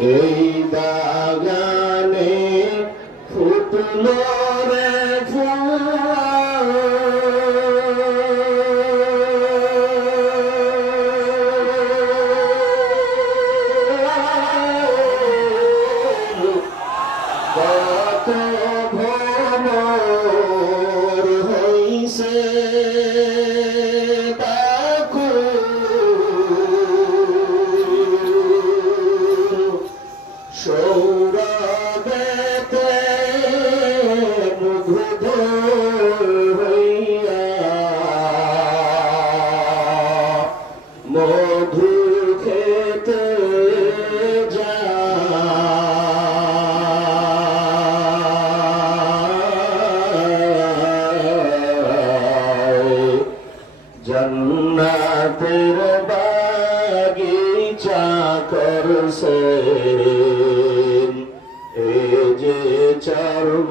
এই দাগানে ফুটলো করছে এই যে চর্ব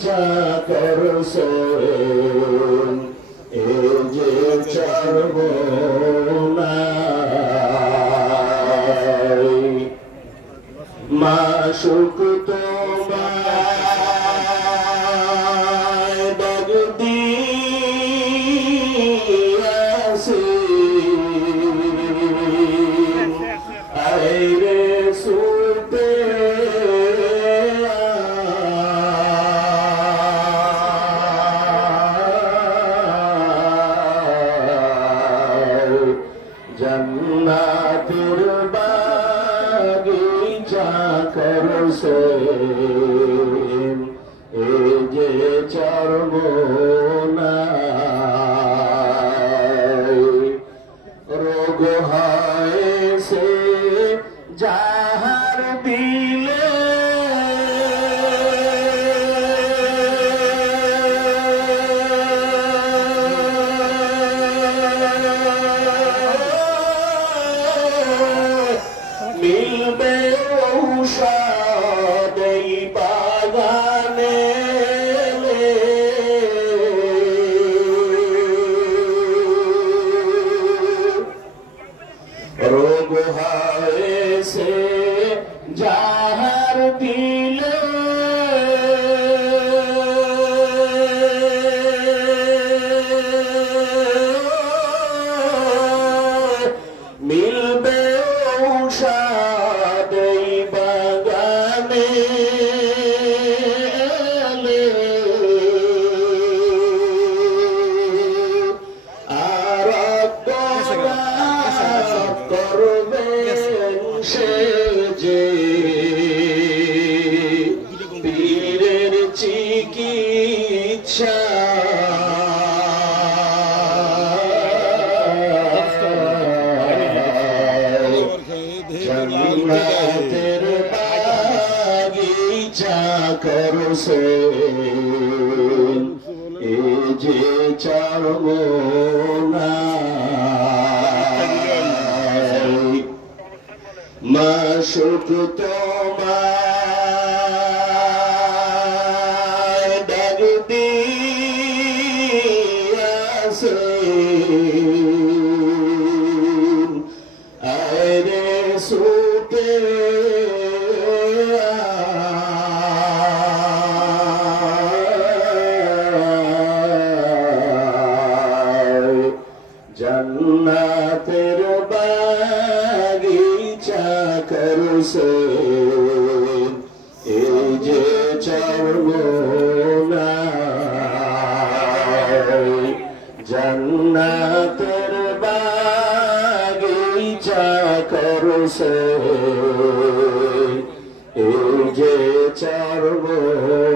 যা করছ গো সে যাহার দিন চিকিৎসা জন্মাতের বাগিচা করছে এ যে চারব না মাসুক তোমার দিয়াছে বাগিচা করছে এই যে চরমনা